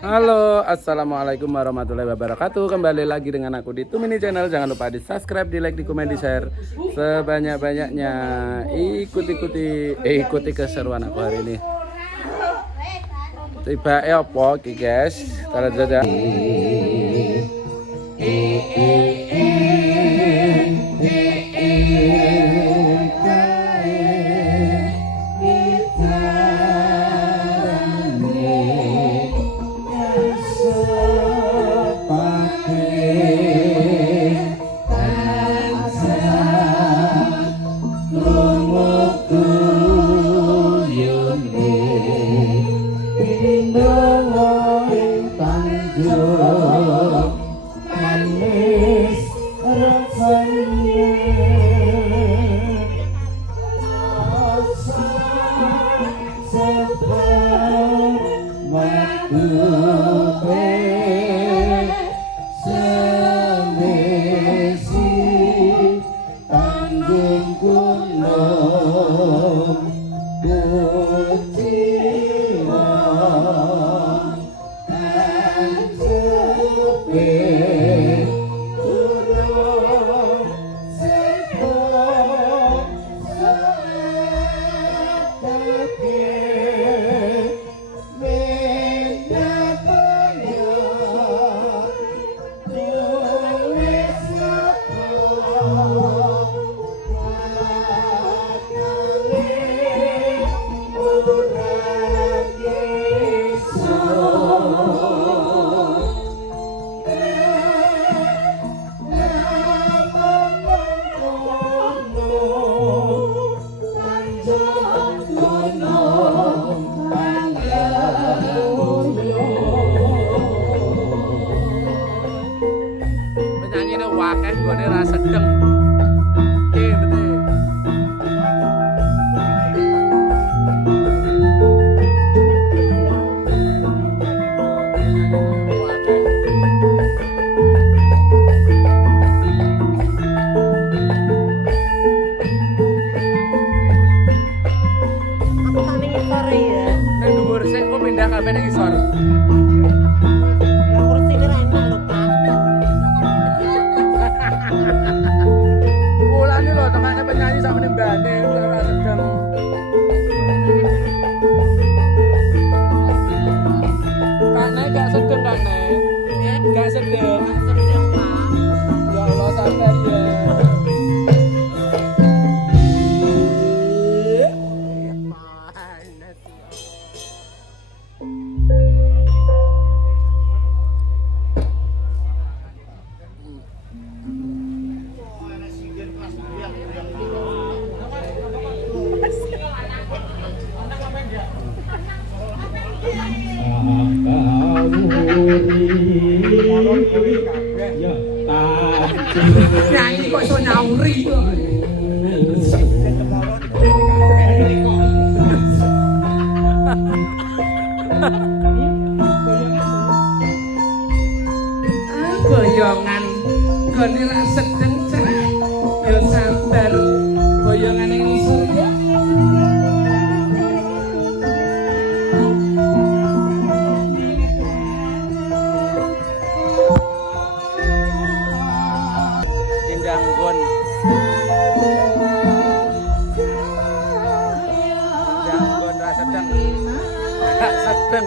Halo, assalamualaikum warahmatullahi wabarakatuh. Kembali lagi dengan aku di Tumini Channel. Jangan lupa di subscribe, di like, di komen, di share sebanyak-banyaknya. Ikuti keseruan aku hari ini. Tiba apa guys? Taruh saja. Wakeh gone ra sedeng. Oke, betul. Aku tak ning isor ya. Nang dhuwur sik kok pindah kabeh nang isor. Ya kursi ini enak lho, Pak. Mulane lho temane penyanyi sama ning mbane ora sedeng. Kane gak sedeng kane. Gak sedeng. Sedang, Pak. Ya Allah sabar ya. Panas ya. Nyanyi kok iso nyauri. Goyongan gone ra sedeng cah. Ya sabar. Goyongan ning isor ya. Danggon ra sedeng. Gak sedeng.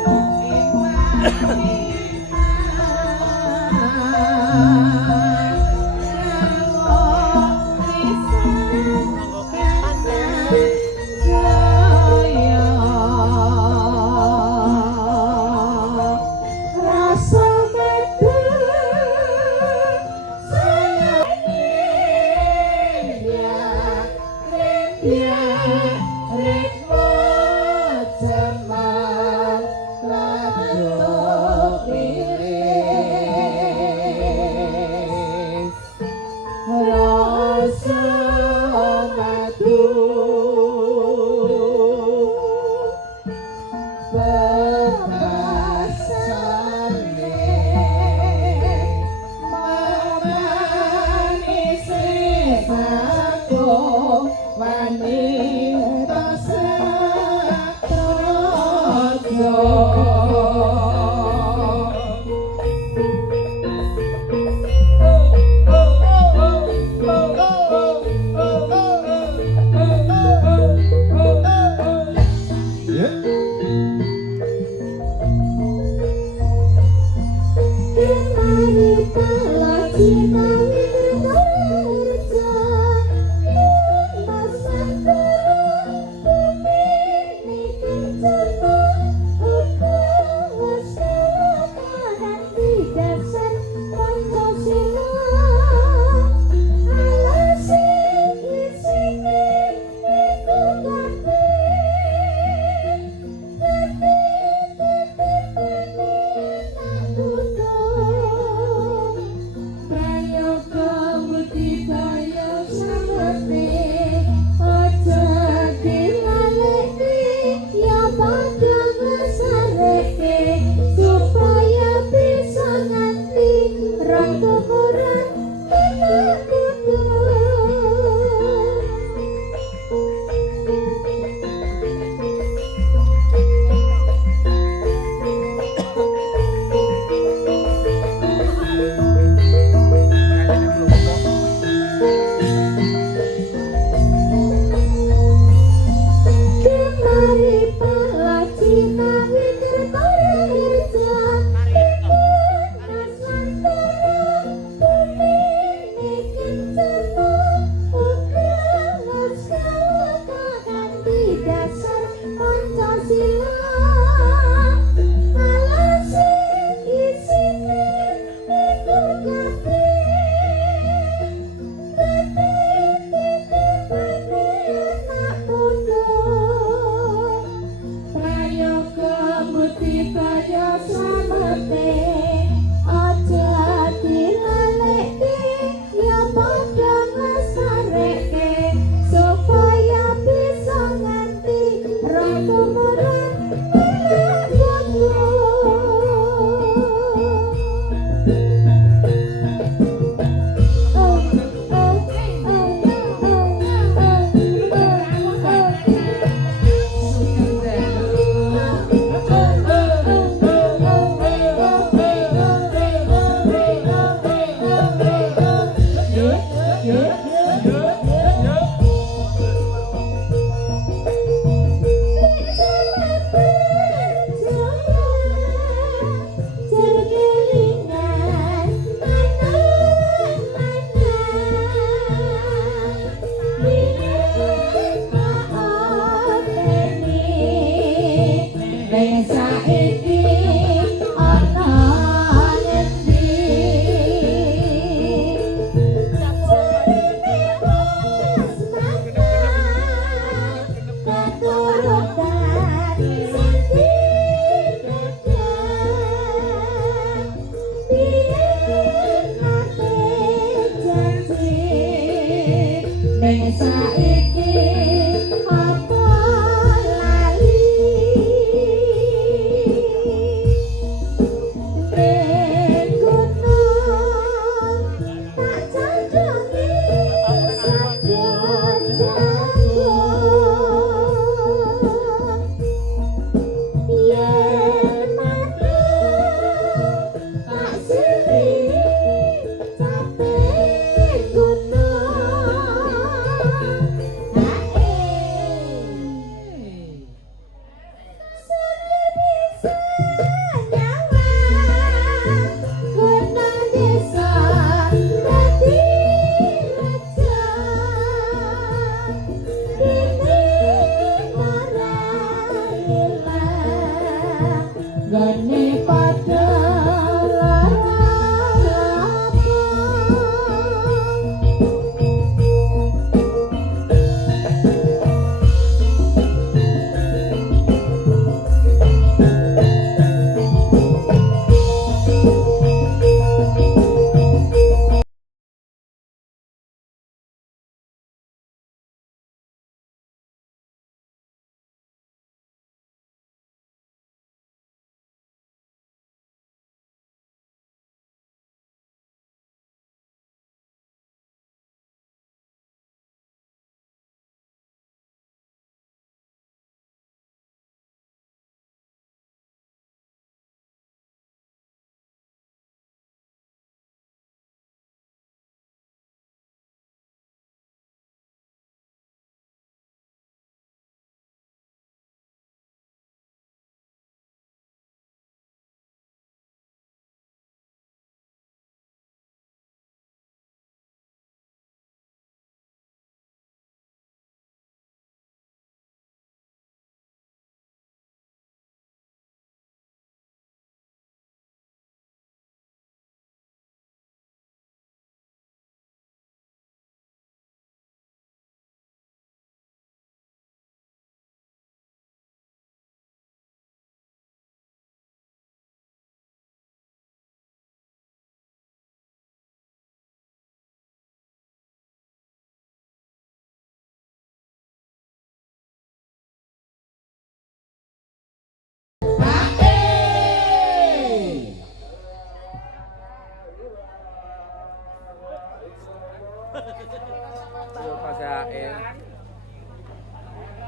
Yuk, pas AE.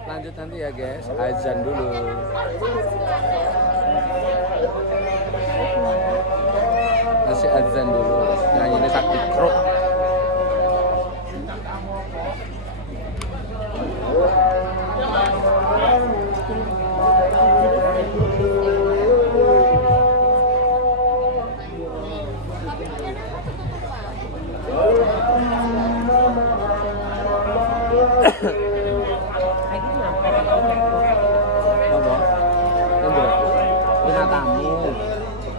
Lanjut nanti ya guys, azan dulu. Masih azan dulu. Nyanyi ini sakit kruk. Lagi kenapa? Apa? Terima tamu.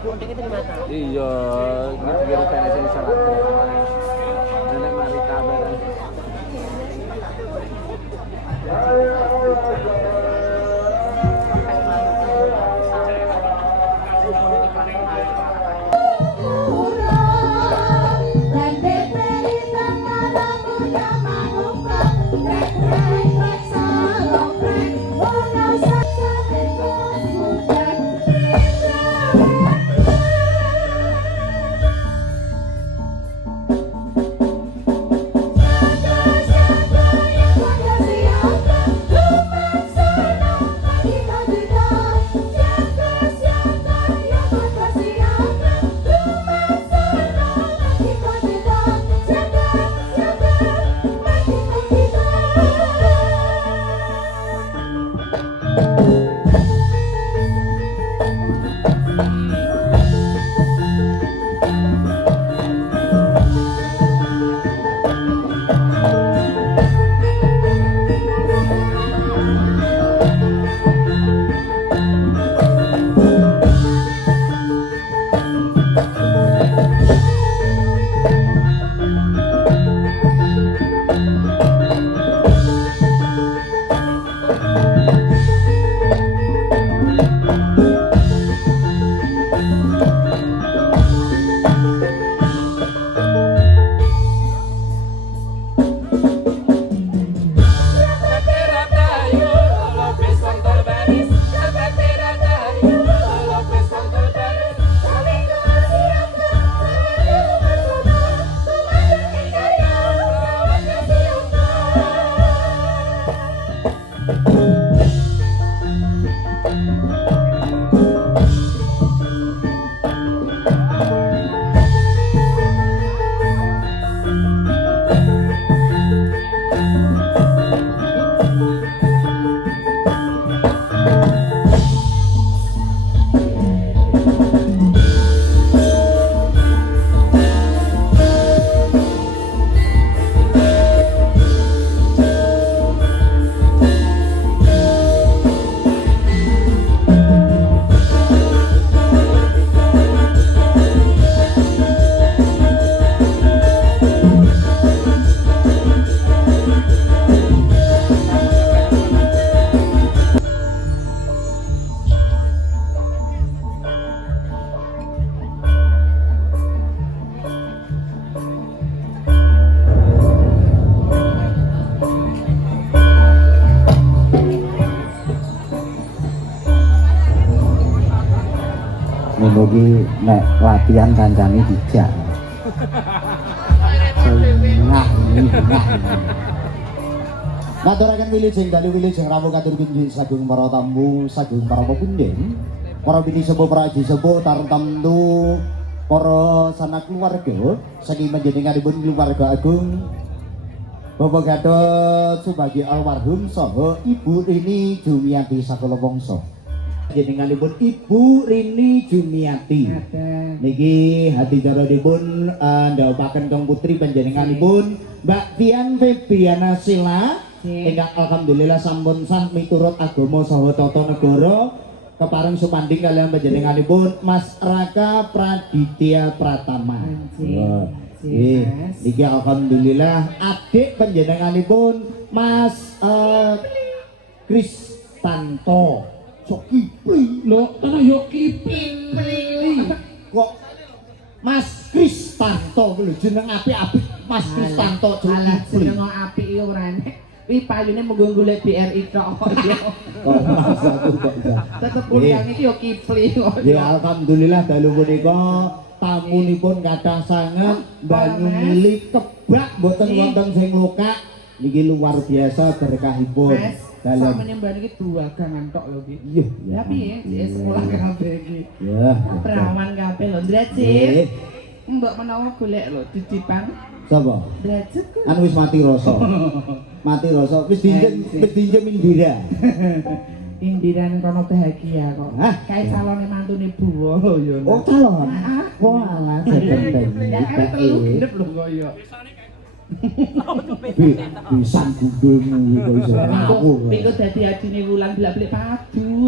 Untungnya terima tamu. Iya, ini biar tenis ini salat drama. Nenek mari kabar. Mugi nek latihan kancane dijak. Ngaturaken wilujeng dalu wilujeng ramu katur kunjuk sagung para tamu sagung para pepundhen para bini sepuh praji sepuh tartemtu para sanak keluarga saking panjenenganipun keluarga agung Bapak Gatot Subagi almarhum saha Ibu Rini Jumiati sakala wangsa. Jenenganipun Ibu Rini Jumiati niki hati jaranipun ndhawaken kang putri panjenenganipun Mbak Tian Febiana Sila ingkang alhamdulillah sampun sah miturut agama saha tata negara kepareng supanding kaliyan panjenenganipun Mas Raka Praditya Pratama. Niki alhamdulillah adik panjenenganipun Mas Kristanto sok Kipli lho, ana yo Kipli. Kok Mas Kristanto lho jeneng apik-apik Mas Kristanto Kipli. Jeneng apik yo ora enek. Wi payune mung golek BRI tok yo. Kok Mas aku kok Tetep kuliah iki yo Kipli. Ya alhamdulillah dalu punika tamunipun kathah sanget banyu milik kebak mboten wonten sing lokak niki luar biasa berkahipun. Mas, Dalam sampeyan mbak niki dua gangan tok lho iki. iya Ya piye? Di sekolah kabeh iki. ya Perawan kabeh lho, Drecit. Mbok menawa golek lho titipan. sapa Drecit ku. anu wis mati rasa mati rasa wis dinjem Indira. Indiran kono bahagia kok. Hah? Kae calone mantune buwo lho ya. Oh calon wah alah sedeng Ya kan telu gendep lho kok ya. bisa gundulmu kok iso aku Iku dadi adine Wulan blak-blik padu.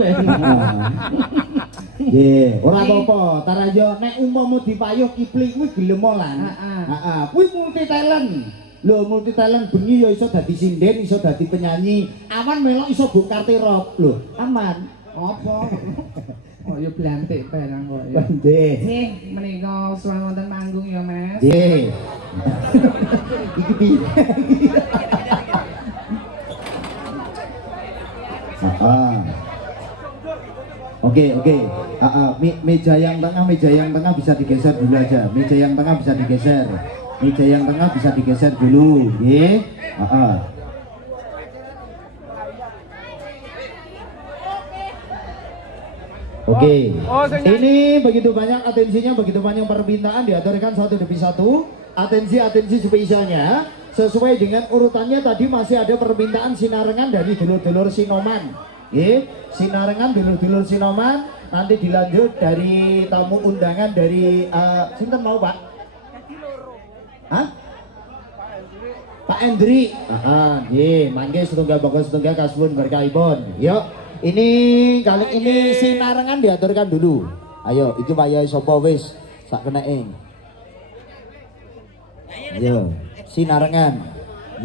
nggih ora apa-apa tar ayo nek umpama dipayuh Kipli kuwi gelem lan heeh kuwi multi talent lho multi talent bengi ya iso dadi sinden iso dadi penyanyi awan melok iso bukarte rock lho aman Apa? Oh ya blantik barang kok ya. nggih Nggih, menika suwan wonten manggung ya, Mas. nggih iki piye Oke. Meja yang tengah bisa digeser dulu aja. Meja yang tengah bisa digeser. Meja yang tengah bisa digeser dulu, nggih. Oke. Ini begitu banyak atensinya, begitu banyak permintaan diaturkan satu demi satu. Atensi spesialnya sesuai dengan urutannya tadi masih ada permintaan sinarengan dari dulur-dulur Sinoman. Sinarengan dulur-dulur Sinoman nanti dilanjut dari tamu undangan dari sinten mau Pak? Hah? Pak Endri. Nggih, mangke setunggal bagus setunggal kasuwun berkahipun. Yuk, ini kali ini sinarengan diaturkan dulu. Ayo, iki wayahe sapa wis sak keneke. Yo, sinarengan.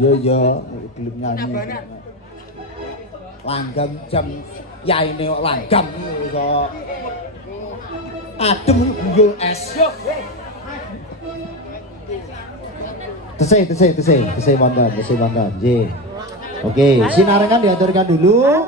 Yo belum nyanyi. Langgam jam yaine kok langgam iso adem guyul es. Tese wonten. Nggih. Oke, sinarengan diaturkan dulu.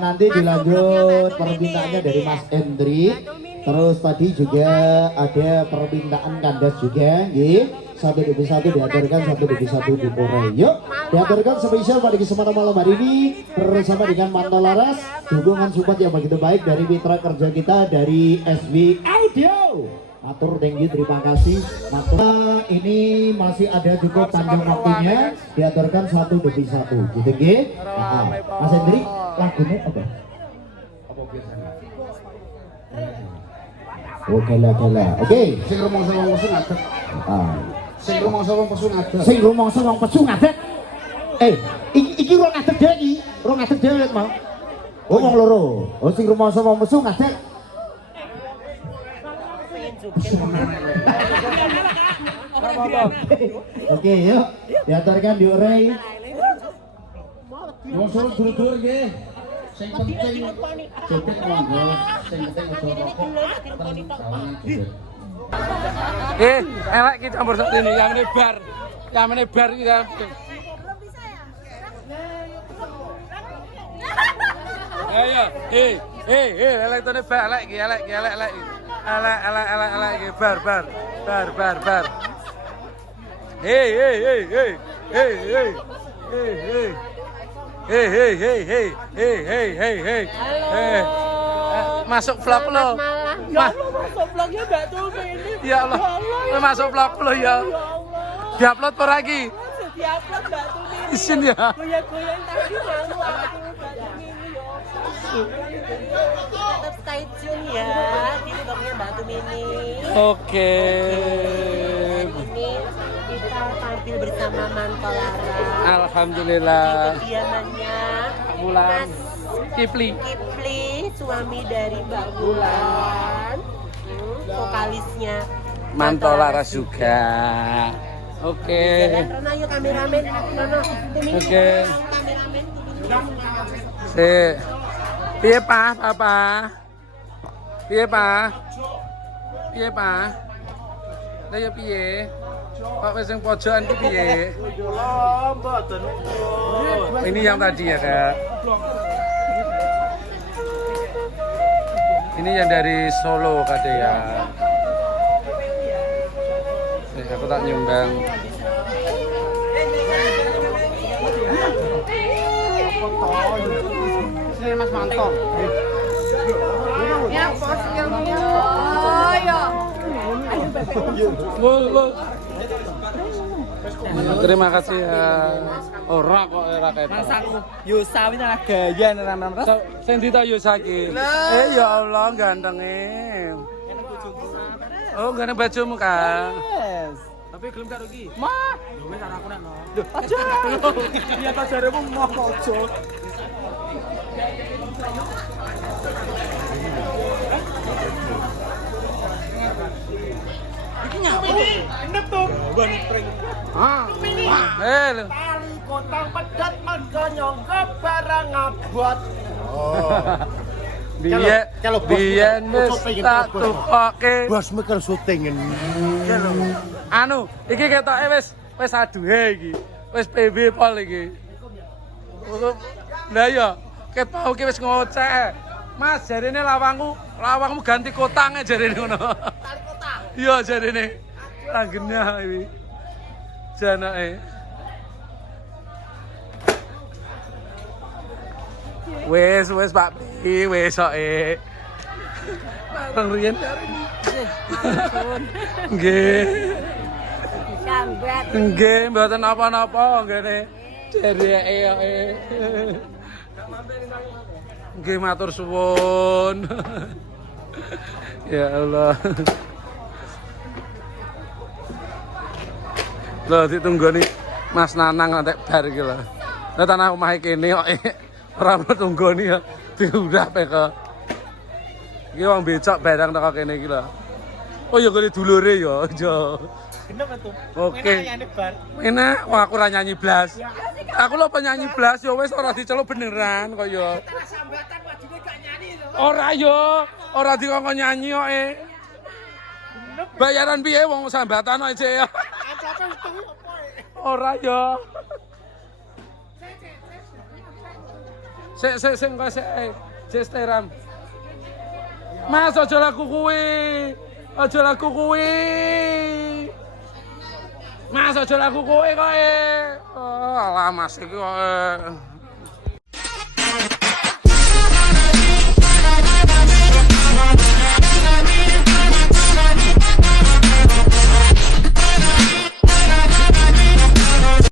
Nanti dilanjut permintaannya dari Mas Endri. Terus tadi juga ada permintaan kandas juga, nggih. Satu demi satu diaturkan, satu demi satu dimulai. Yuk, diaturkan spesial pada kesempatan malam hari ini bersama dengan Manto Laras. Dukungan support yang begitu baik dari mitra kerja kita dari SW Audio. Atur thank you, terima kasih. Maka ini masih ada cukup panjang waktunya. Diaturkan satu demi satu, gitu nggih. Mas Hendrik, lagunya apa? Apa biasanya? Oke. Sing rumangsa wong pesu ngadeg. Sing rumangsa wong pesu ngadeg. Iki rong ngadeg dhewe iki. Rong ngadeg dhewe mau. Oh wong loro. Oh sing rumangsa wong pesu ngadeg. Oke, yuk. Diaturkan diurai. Wong suruh dur-dur nggih. Sing penting joget monggo, sing penting aja rokok. Elek kita campur sak ini, yang menebar kita. Ayo, elektone bar, elek iki, elek. Elek, bar. Hey. Masuk vlog lo. Ya Allah, masuk vlognya Mbak Tumi ini. Ya Allah. Masuk vlog lo ya. Diupload per lagi. Diupload Mbak Tumi ini. Isin ya. Goyang-goyang tadi malu aku Mbak Tumi ini ya. Tetap stay tune ya di vlognya Mbak Tumi ini. Oke. Ini kita tampil bersama Manto Lara. Alhamdulillah. Kediamannya Wulan Kipli, suami dari Mbak Wulan, vokalisnya Manto Laras juga. Oke. Rana yuk kameramen, Rana. Oke. Kameramen. Si, piye Papa? Piye Lah ya piye? Pak wis sing pojokan iki piye? Ini yang tadi ya, Kak. Ini yang dari Solo, Kak ya. Aku tak nyumbang. Sini Mas Manto. Ya, pos ilmunya. Oh, ya. Terima kasih ya. Ora kok ora ketok. Mas aku yo sawi nang gaya nang Mas. Sing dita yo saki. Ya Allah gantenge. Oh, gane bajumu kan. Yes. Tapi gelem karo iki. Mah. Wis aku nek no. Loh, aja. Iya ta jaremu mau ojo. Iki nyapa? Enek to. Lho. Tali kotang pedat mergo nyongko barang abot. Biyen wis tak tukoke. Bos mikir syuting Anu, iki ketoke wis aduhe iki. Wis PB pol iki. Lah iya, ketok iki wis ngoceh. Mas jarine lawangmu ganti kotange jarine ngono. Tali kotang. Iya jarine. Langgenah iki. Janake. Wes Pak Pi, wes soke. Bareng riyen nggih. Sambat. Nggih, mboten apa-apa nggene. Jereke yoke. Nggih matur suwun. Ya Allah. Lho ditunggoni Mas Nanang nanti bar iki lho. Lah tanah omahe kene kok ora tunggoni ya diudah peke. Iki wong becok barang teko kene iki lho. Oh ya kene dulure ya. Genep to. Oke. Enak bar. Enak, wah aku ora nyanyi blas. Aku lho penyanyi blas ya wis ora diceluk beneran kok ya. Sambatan wajine gak nyanyi lho. Ora yo, ora dikongkon nyanyi kok Bayaran piye wong sambatan kok ya. Amplape untung opo Ora yo. Sik engko sik. Jesteram. Mas aja laku kuwi. Aja laku kuwi. Mas aja laku kuwi kok. Oh, alah Mas iki kok.